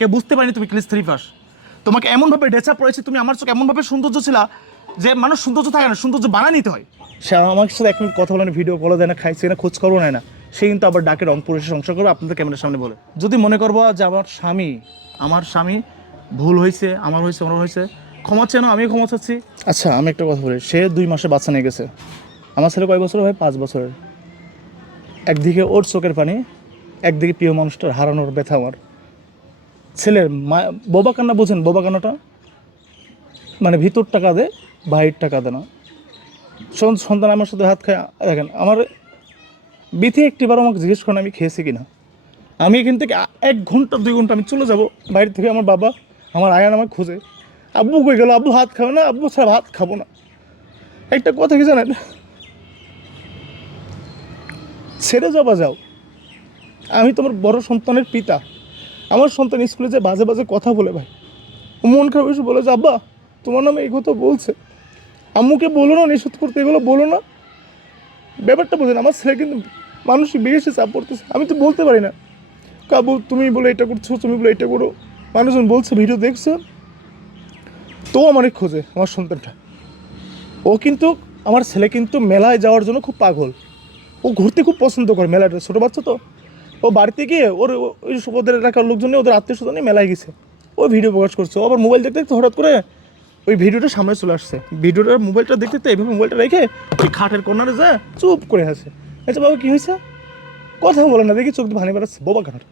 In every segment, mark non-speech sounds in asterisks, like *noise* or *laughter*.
কে বুঝতে পারিনি তুমি ক্লিস থ্রি পাস তোমাকে এমনভাবে ডেচা পড়েছে তুমি আমার চোখ এমনভাবে সৌন্দর্য ছিলা যে মানুষ সৌন্দর্য থাকে না সৌন্দর্য বানায় নিতে হয়। সে আমার সাথে এক মিনিট কথা বলে না ভিডিও কল দেয় না খাইছে না খোঁজ খবর নেয় না। সে কিন্তু আবার ডাকে রংপুর এসে সংসার করবে আপনাদের ক্যামেরার সামনে বলে। যদি মনে করব যে আমার স্বামী আমার স্বামী ভুল হয়েছে আমার হয়েছে আমার হয়েছে ক্ষমা চেন আমি ক্ষমা চাচ্ছি। আচ্ছা আমি একটা কথা বলি সে দুই মাসে বাচ্চা নিয়ে গেছে। আমার ছেলে কয় বছর ভাই? পাঁচ বছরের। একদিকে ওর চোখের পানি একদিকে প্রিয় মানুষটার হারানোর ব্যথা আমার। ছেলের মা, বোবা কান্না বোঝেন, বোবা কান্নাটা? মানে ভিতর টাকা দে বাইরের টাকা দে না। সন- সন্তান আমার সাথে হাত খায় দেখেন, আমার বিথি একটিবার আমাকে জিজ্ঞেস করেন আমি খেয়েছি কিনা। আমি এখান থেকে এক ঘণ্টা, দুই ঘণ্টা আমি চলে যাব বাইরে থেকে আমার বাবা, আমার আয়ান আমাকে খোঁজে। আব্বু কই গেল? আব্বু হাত খাবে না? আব্বু ছাড়া ভাত খাব না। একটা কথা কি জানেন? ছেড়ে যাবা যাও। আমি তোমার বড় সন্তানের পিতা। আমার সন্তান স্কুলে যে বাজে বাজে কথা বলে ভাই। ও মন খারাপ এসে বলে যে, আব্বা, তোমার নামে এই কথা বলছে। আম্মুকে বলো না, নিষেধ করতে, এগুলো বলো না। ব্যাপারটা বোঝেন, আমার ছেলে কিন্তু মানুষই বেশি চাপ পড়তেছে। আমি তো বলতে পারি না। কাবু, তুমি বলে এটা করছ, তুমি বলে এটা করো। মানুষজন বলছে, ভিডিও দেখছ? তো আমার খোঁজে, আমার সন্তানটা। ও কিন্তু, আমার ছেলে কিন্তু মেলায় যাওয়ার জন্য খুব পাগল। ও ঘুরতে খুব পছন্দ করে মেলাটা, ছোটো বাচ্চা তো। ও বাড়িতে গিয়ে ওর ওই ওদের এলাকার লোকজন ওদের আত্মীয় স্বজন মেলায় গেছে। ও ভিডিও প্রকাশ করছে। ও আবার মোবাইল দেখতে দেখতে হঠাৎ করে ওই ভিডিওটা সামনে চলে আসছে। ভিডিওটার মোবাইলটা দেখতে দেখতে এইভাবে মোবাইলটা রেখে ওই খাটের কর্নারে যা চুপ করে আছে। আচ্ছা বাবা, কী হয়েছে? কথা বলে না, দেখি চোখ ভানি বেড়াচ্ছে বোবা কানার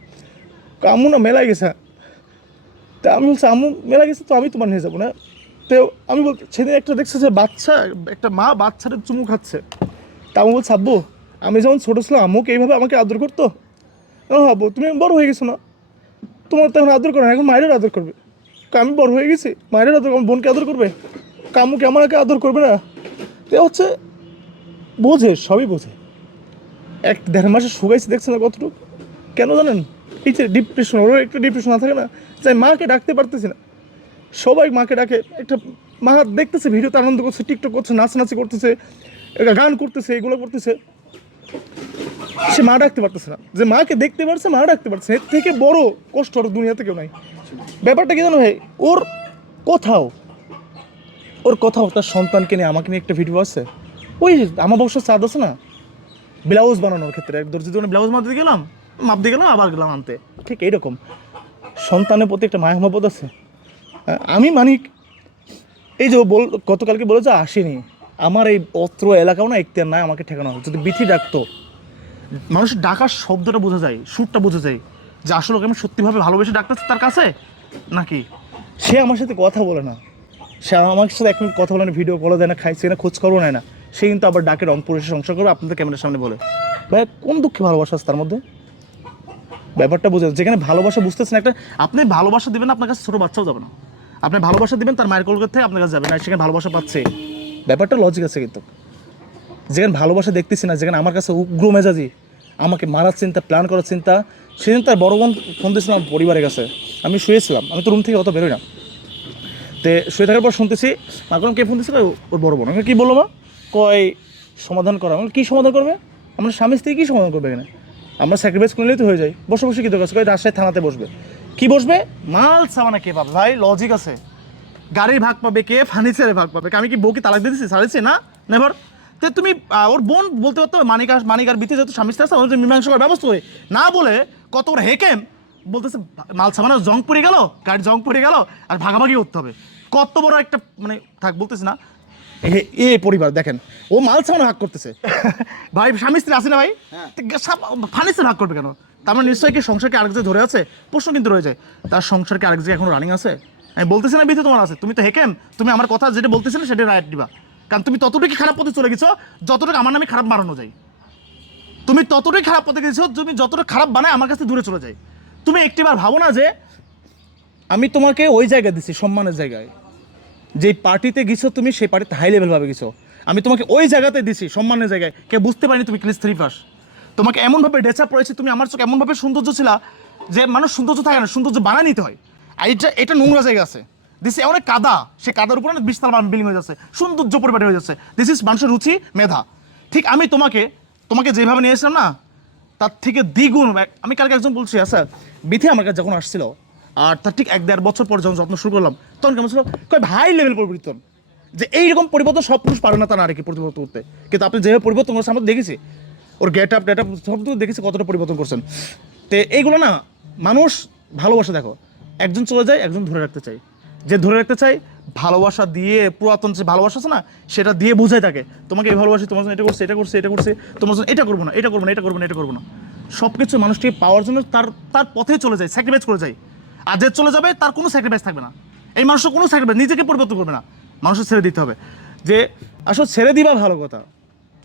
আম্মু না মেলায় গেছে? তা আমি বলছি, আম্মু মেলা গেছে তো আমি তোমার নিয়ে যাব না। তো আমি বলতে সেদিন একটা দেখছে যে বাচ্চা, একটা মা বাচ্চাদের চুমু খাচ্ছে। তা আমি বলছি, আব্বু, আমি যখন ছোটো ছিলাম, আম্মুকে এইভাবে আমাকে আদর করতো? আব্বু তুমি বড় হয়ে গেছো না? তোমার তো এখন আদর করে না, এখন মায়ের আদর করবে। আমি বড় হয়ে গেছি, মায়ের আদর আমার বোনকে আদর করবে? কামুকে আমার আমাকে আদর করবে না? তো হচ্ছে, বোঝে, সবই বোঝে। এক দেড় মাসে শুকাইছে দেখছে না কতটুকু? কেন জানেন? এই যে ডিপ্রেশন ওরও একটু ডিপ্রেশন না থাকে না? যে মাকে ডাকতে পারতেছি না। সবাই মাকে ডাকে, একটা মা দেখতেছে ভিডিওতে আনন্দ করছে টিকটক করছে নাচ নাচানাচি করতেছে গান করতেছে, এগুলো করতেছে। সে মা ডাকতে পারতেছে না। যে মাকে দেখতে পারছে, মা ডাকতে পারছে এর থেকে বড় কষ্ট আর দুনিয়াতে কেউ নাই। ব্যাপারটা কি জানো ভাই? ওর কোথাও ওর কোথাও তার সন্তানকে নিয়ে আমাকে নিয়ে একটা ভিডিও আছে। ওই আমার বংশ চাঁদ আছে না? ব্লাউজ বানানোর ক্ষেত্রে এক দর্জি দোকানে ব্লাউজ মাপতে গেলাম, মাপ দিয়ে গেলাম, আবার গেলাম আনতে। ঠিক এইরকম। সন্তানের প্রতি একটা মায়া মহব্বত আছে। আমি মানিক এই যে বল, গতকালকে বলে যে আসেনি। আমার এই অত্র এলাকাও না, এখতিয়ার নাই আমাকে ঠেকানো যদি বিথি ডাকতো মানুষের ডাকার শব্দটা বোঝা যায়, সুরটা বোঝা যায় যে আসলে ওকে আমি সত্যিভাবে ভালোবেসে ডাকতেছি তার কাছে নাকি? সে আমার সাথে কথা বলে না। সে আমার সাথে এক মিনিট কথা বলে না, ভিডিও কল দেয় না, খাইছে না খোঁজ খবর নেয় না। সে কিন্তু আবার ডাকে রংপুর এসে সংসার করবে, আপনাদের ক্যামেরার সামনে বলে। ভাই কোন দুঃখে ভালোবাসা আছে তার মধ্যে? ব্যাপারটা বুঝে যেখানে ভালোবাসা বুঝতেছেন একটা, আপনি ভালোবাসা দিবেন, আপনার কাছে ছোটো বাচ্চাও যাবে না। আপনি ভালোবাসা দিবেন, তার মায়ের কলকাতা থেকে আপনার কাছে যাবে, না, সেখানে ভালোবাসা পাচ্ছে। ব্যাপারটা লজিক আছে কিন্তু। যেখানে ভালোবাসা দেখতেছি না যেখানে আমার কাছে উগ্র মেজাজি আমাকে মারার চিন্তা প্ল্যান করার চিন্তা সেদিন তার বড় বোন ফোন দিয়েছিলাম আমার পরিবারের কাছে। আমি শুয়েছিলাম আমি তো রুম থেকে অত বেরোই না। তে শুয়ে থাকার পর শুনতেছি মাকরম কে ফোন দিয়েছিল? ওর বড় বোন। আমাকে কী বলল মা? কয় সমাধান করা। আমি বললাম, কী সমাধান করবে? আমরা স্বামী স্ত্রী কী সমাধান করবে এখানে? আমরা স্যাক্রিফাইস করলেই তো হয়ে যায়। বসে বসে কী দরকার? কয় রাজশাহী থানাতে বসবে। কি বসবে? মাল সামানা কে পাবে ভাই লজিক আছে। গাড়ির ভাগ পাবে কে? ফার্নিচারের ভাগ পাবে। আমি কি বউকে তালাক দিয়ে দিচ্ছি ছাড়িয়েছি না? নেভার তো তুমি ওর বোন বলতে পারতো মানিক আর মানিক আর বিতে যেহেতু স্বামী স্ত্রী আছে ওদের মীমাংসা করার ব্যবস্থা হয় না বলে কত বড় হেকেম বলতেছে মাল সামানা জং পড়ে গেল গাড়ি জং পড়ে গেল আর ভাগাভাগি করতে হবে। কত বড় একটা মানে থাক বলতেছি না। এ পরিবার দেখেন ও মাল সামানা ভাগ করতেছে। *laughs* ভাই স্বামী স্ত্রী আছে না ভাই? ফার্নিচার ভাগ করবে কেন? তার মানে নিশ্চয়ই কি সংসারকে আরেক জায়গায় ধরে আছে? প্রশ্ন কিন্তু রয়ে যায় তার সংসারকে আরেক জায়গায় এখন রানিং আছে? আমি বলতেছি না বিধে তোমার আছে তুমি তো হেকেম তুমি আমার কথা যেটা বলতেছিলে সেটা রাইট দিবা। কারণ তুমি ততটুকু খারাপ পথে চলে গেছো, যতটুকু আমার নামে খারাপ বানানো যায়। তুমি ততটাই খারাপ পথে গেছো, তুমি যতটা খারাপ বানায় আমার কাছে দূরে চলে যায়। তুমি একটিবার ভাবো না যে, আমি তোমাকে ওই জায়গায় দিছি, সম্মানের জায়গায়। যে পার্টিতে গেছো তুমি, সেই পার্টিতে হাই লেভেলভাবে গেছো। আমি তোমাকে ওই জায়গাতে দিছি, সম্মানের জায়গায়। কে বুঝতে পারিনি তুমি ক্লিস থ্রি পাস। তোমাকে এমনভাবে ডেচা পড়েছে তুমি আমার চোখ এমনভাবে সৌন্দর্য ছিলা যে মানুষ সৌন্দর্য থাকে না, সৌন্দর্য বানায় নিতে হয়। আর এটা এটা নোংরা জায়গা আছে। দিস অনেক কাদা। সে কাদার উপর অনেক বিশাল বিল্ডিং হয়ে যাচ্ছে। সৌন্দর্য পরিপাটি হয়ে যাচ্ছে। দিস ইজ মানুষের রুচি, মেধা। ঠিক আমি তোমাকে তোমাকে যেভাবে নিয়ে এসেছিলাম না, তার থেকে দ্বিগুণ, আমি কালকে একজন বলছি আচ্ছা বিথি আমার কাছে যখন আসছিল, আর তার ঠিক এক দেড় বছর পর যখন যত্ন শুরু করলাম, তখন কেমন ছিল? কয়, ভাই লেভেল পরিবর্তন। যে এইরকম পরিবর্তন সব পুরুষ পারে না তা নারীকে পরিবর্তন করতে। কিন্তু আপনি যেভাবে পরিবর্তন করছেন, আমরা দেখেছি। ওর গেট আপ ডেট আপ সব তো দেখেছি কতটা পরিবর্তন করছেন। তো এইগুলো না, মানুষ ভালোবাসা, দেখো। একজন চলে যায়, একজন ধরে রাখতে চাই যে ধরে রাখতে চাই, ভালোবাসা দিয়ে, পুরাতন যে ভালোবাসা আছে না, সেটা দিয়ে বোঝাই থাকে তোমাকে এই ভালোবাসি, তোমার জন্য এটা করছে এটা করছে এটা করছে, তোমার জন্য এটা করব না, এটা করব না, এটা করব না, এটা করব না। সব কিছু মানুষটিকে পাওয়ার জন্য তার তার পথেই চলে যায় স্যাক্রিফাইস করে যায়। আর যে চলে যাবে, তার কোনো স্যাক্রিফাইস থাকবে না। এই মানুষের কোনো স্যাক্রিফাইস নিজেকে পরিবর্তন করবে না। মানুষের ছেড়ে দিতে হবে। যে আসলে ছেড়ে দিবা ভালো কথা।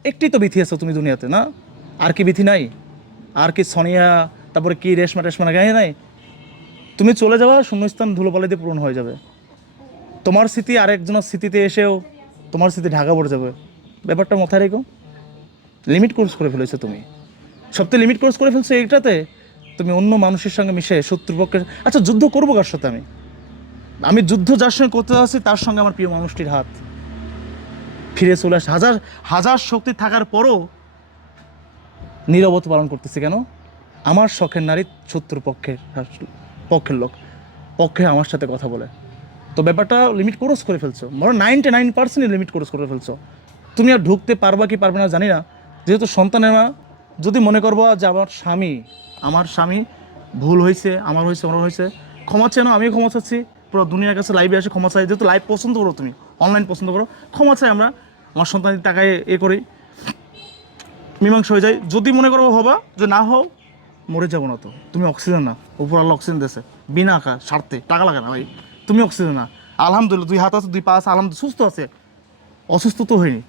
একটি তো বিথি আছো তুমি দুনিয়াতে, না? আর কি বিথি নাই? আর কি সনিয়া, তারপরে কি রেশমা টেশমা গায়ে নাই? তুমি চলে যাওয়া শূন্যস্থান দিয়ে পূরণ হয়ে যাবে। তোমার স্মৃতি আরেকজনের স্মৃতিতে এসেও তোমার স্মৃতি ঢাকা পড়ে যাবে। ব্যাপারটা মাথায় রেখো। লিমিট কোর্স করে ফেলেছো তুমি। সবথেকে লিমিট কোর্স করে ফেলছো এইটাতে তুমি অন্য মানুষের সঙ্গে মিশে শত্রুপক্ষের আচ্ছা যুদ্ধ করব কার সাথে আমি? আমি যুদ্ধ যার সঙ্গে করতে যাচ্ছি, তার সঙ্গে আমার প্রিয় মানুষটির হাত। ফিরে চলে আসে। হাজার হাজার শক্তি থাকার পরও নীরবতা পালন করতেছে কেন? আমার শখের নারী শত্রু পক্ষের লোক, পক্ষে আমার সাথে কথা বলে। তো ব্যাপারটা লিমিট ক্রস করে ফেলছো। মনে ninety nine percent limit cross করে ফেলছো। তুমি আর ঢুকতে পারবা কি পারবে না জানি না। যেহেতু সন্তানের মা যদি মনে করব যে আমার স্বামী আমার স্বামী ভুল হয়েছে, আমার হয়েছে আমার হয়েছে, ক্ষমা চেনো আমিও ক্ষমা চাচ্ছি। পুরো দুনিয়ার কাছে লাইভে এসে ক্ষমা চাই। যেহেতু লাইভ পছন্দ করো তুমি অনলাইন পছন্দ করো, ক্ষমা চাই আমরা। আমার সন্তানের টাকায় এ করি। মীমাংসা হয়ে যায়। যদি মনে করো হবা যে না হও মরে যাব না তো। তুমি অক্সিজেন না উপর আল্লাহ অক্সিজেন দেশে বিনা আঁকা স্বার্থে। টাকা লাগে না ভাই। তুমি অক্সিজেন না আলহামদুলিল্লাহ, দুই হাত আছে, দুই পা আছে, আলহামদুলিল্লাহ, সুস্থ আছে। অসুস্থ তো হয়নি।